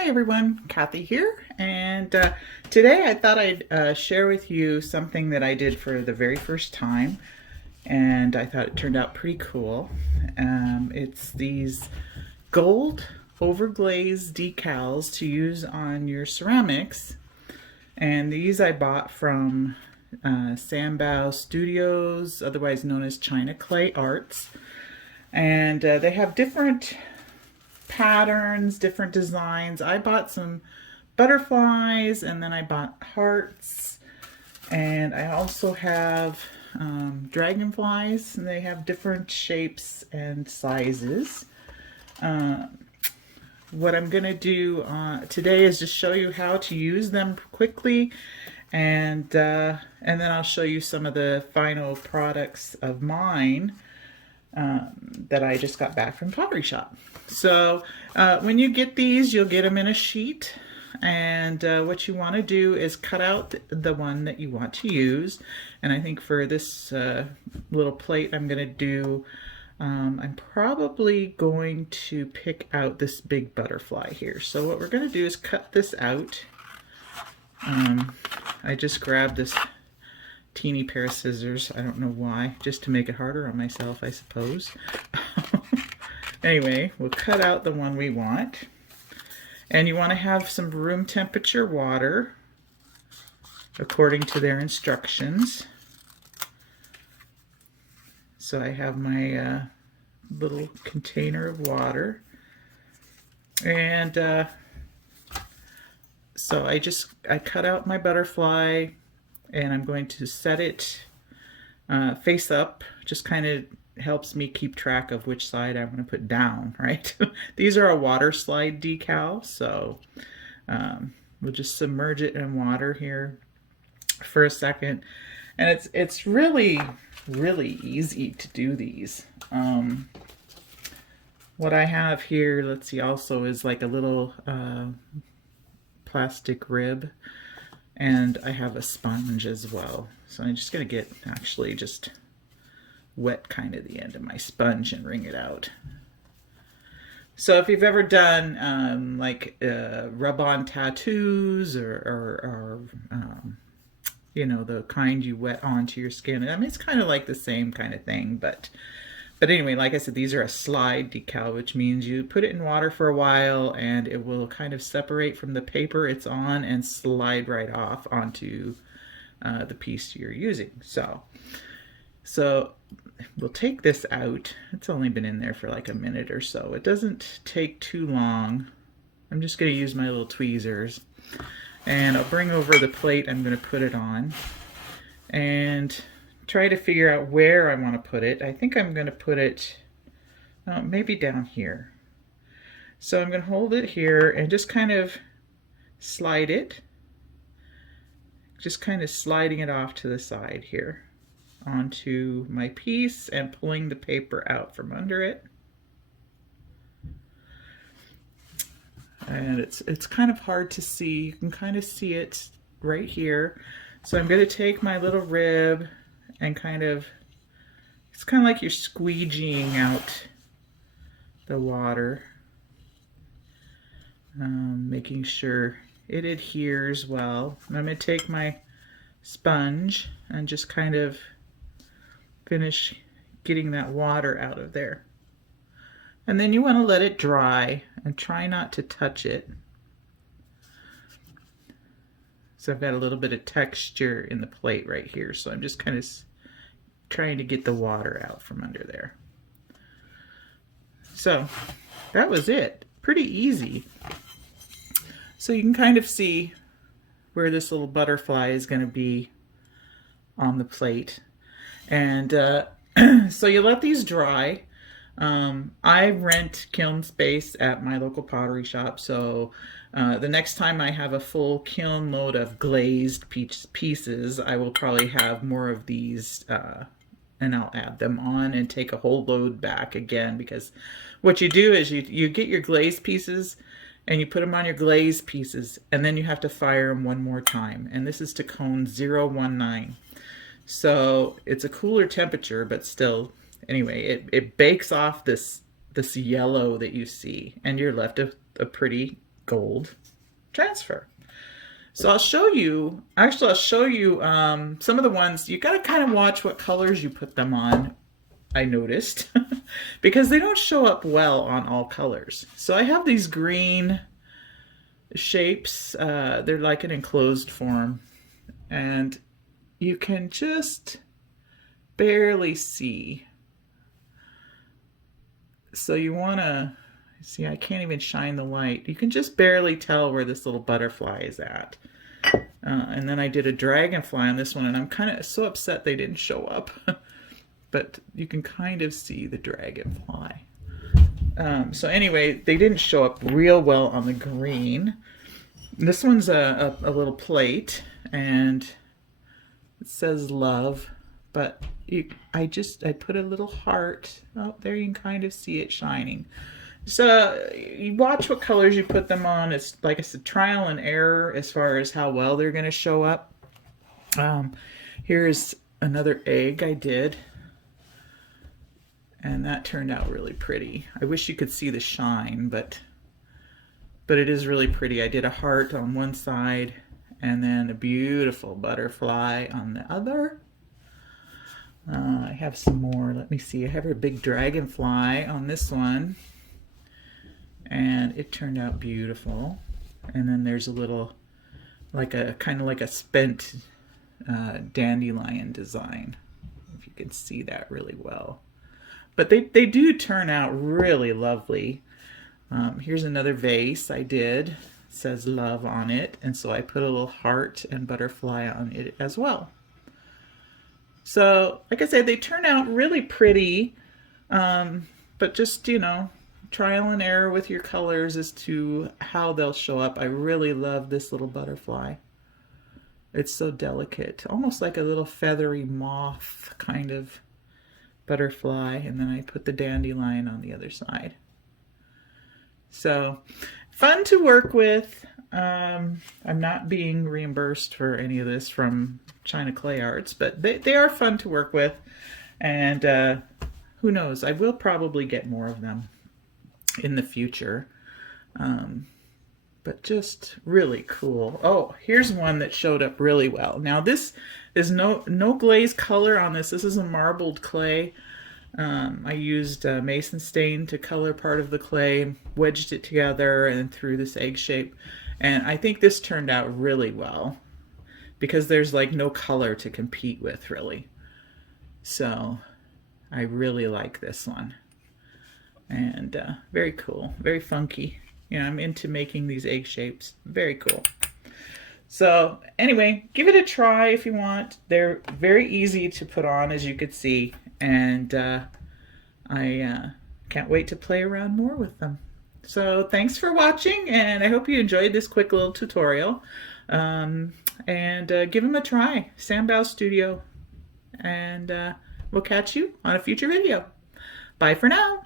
Hi everyone, Kathy here, and today I thought I'd share with you something that I did for the very first time, and I thought it turned out pretty cool. It's these gold overglaze decals to use on your ceramics, and these I bought from Sanbao Studios, otherwise known as China Clay Arts, and they have different patterns, different designs. I bought some butterflies and then I bought hearts, and I also have dragonflies, and they have different shapes and sizes. What I'm going to do today is just show you how to use them quickly, and then I'll show you some of the final products of mine that I just got back from Pottery Shop. So when you get these, you'll get them in a sheet, and what you want to do is cut out the one that you want to use. And I think for this little plate I'm going to do, I'm probably going to pick out this big butterfly here. So what we're going to do is cut this out. I just grabbed this teeny pair of scissors. I don't know why, just to make it harder on myself, I suppose. Anyway, we'll cut out the one we want. And you want to have some room temperature water according to their instructions. So I have my little container of water. And so I cut out my butterfly, and I'm going to set it face up. Just kind of helps me keep track of which side I'm going to put down, right? These are a water slide decal, so we'll just submerge it in water here for a second. And it's really easy to do these. What I have here, let's see, also is like a little plastic rib, and I have a sponge as well. So I'm just going to get actually just wet kind of the end of my sponge and wring it out. So if you've ever done rub-on tattoos or you know, the kind you wet onto your skin, I mean, it's kind of like the same kind of thing, but anyway, like I said, these are a slide decal, which means you put it in water for a while and it will kind of separate from the paper it's on and slide right off onto the piece you're using. So we'll take this out. It's only been in there for like a minute or so. It doesn't take too long. I'm just going to use my little tweezers, and I'll bring over the plate I'm going to put it on and try to figure out where I want to put it. I think I'm going to put it maybe down here. So I'm going to hold it here and just kind of slide it. Just kind of sliding it off to the side here onto my piece and pulling the paper out from under it. And it's kind of hard to see. You can kind of see it right here. So I'm going to take my little rib and it's kind of like you're squeegeeing out the water, making sure it adheres well. And I'm going to take my sponge and just kind of finish getting that water out of there. And then you want to let it dry and try not to touch it. So I've got a little bit of texture in the plate right here, so I'm just kind of trying to get the water out from under there. So that was it. Pretty easy. So you can kind of see where this little butterfly is going to be on the plate. And so you let these dry. I rent kiln space at my local pottery shop, so the next time I have a full kiln load of glazed pieces, I will probably have more of these, and I'll add them on and take a whole load back again, because what you do is you get your glazed pieces and you put them on your glazed pieces, and then you have to fire them one more time, and this is to cone 019. So it's a cooler temperature, but still, anyway, it bakes off this yellow that you see, and you're left a pretty gold transfer. So I'll show you, actually I'll show you some of the ones. You got to kind of watch what colors you put them on, I noticed, because they don't show up well on all colors. So I have these green shapes. They're like an enclosed form, and you can just barely see. So you want to see, I can't even shine the light. You can just barely tell where this little butterfly is at. And then I did a dragonfly on this one, and I'm kind of so upset they didn't show up. But you can kind of see the dragonfly. So anyway, they didn't show up real well on the green. This one's a little plate, and it says love, but I put a little heart. Oh, there you can kind of see it shining. So you watch what colors you put them on. It's, like I said, trial and error as far as how well they're going to show up. Here's another egg I did, and that turned out really pretty. I wish you could see the shine, but it is really pretty. I did a heart on one side and then a beautiful butterfly on the other. I have some more. Let me see. I have a big dragonfly on this one, and it turned out beautiful. And then there's a little, like a kind of like a spent dandelion design, if you can see that really well. But they do turn out really lovely. Here's another vase I did. It says love on it, and so I put a little heart and butterfly on it as well. So, like I said, they turn out really pretty, but just, you know, trial and error with your colors as to how they'll show up. I really love this little butterfly. It's so delicate, almost like a little feathery moth kind of butterfly, and then I put the dandelion on the other side. So fun to work with. I'm not being reimbursed for any of this from China Clay Arts, but they are fun to work with, and who knows, I will probably get more of them in the future. But just really cool. Oh, here's one that showed up really well. Now this is no glaze color on this. This is a marbled clay. I used mason stain to color part of the clay, wedged it together and threw this egg shape. And I think this turned out really well because there's like no color to compete with, really. So I really like this one. And very cool, very funky. You know, I'm into making these egg shapes. Very cool. So anyway, give it a try if you want. They're very easy to put on, as you could see. And I can't wait to play around more with them. So thanks for watching, and I hope you enjoyed this quick little tutorial. And give them a try, Sanbao Studio. And we'll catch you on a future video. Bye for now.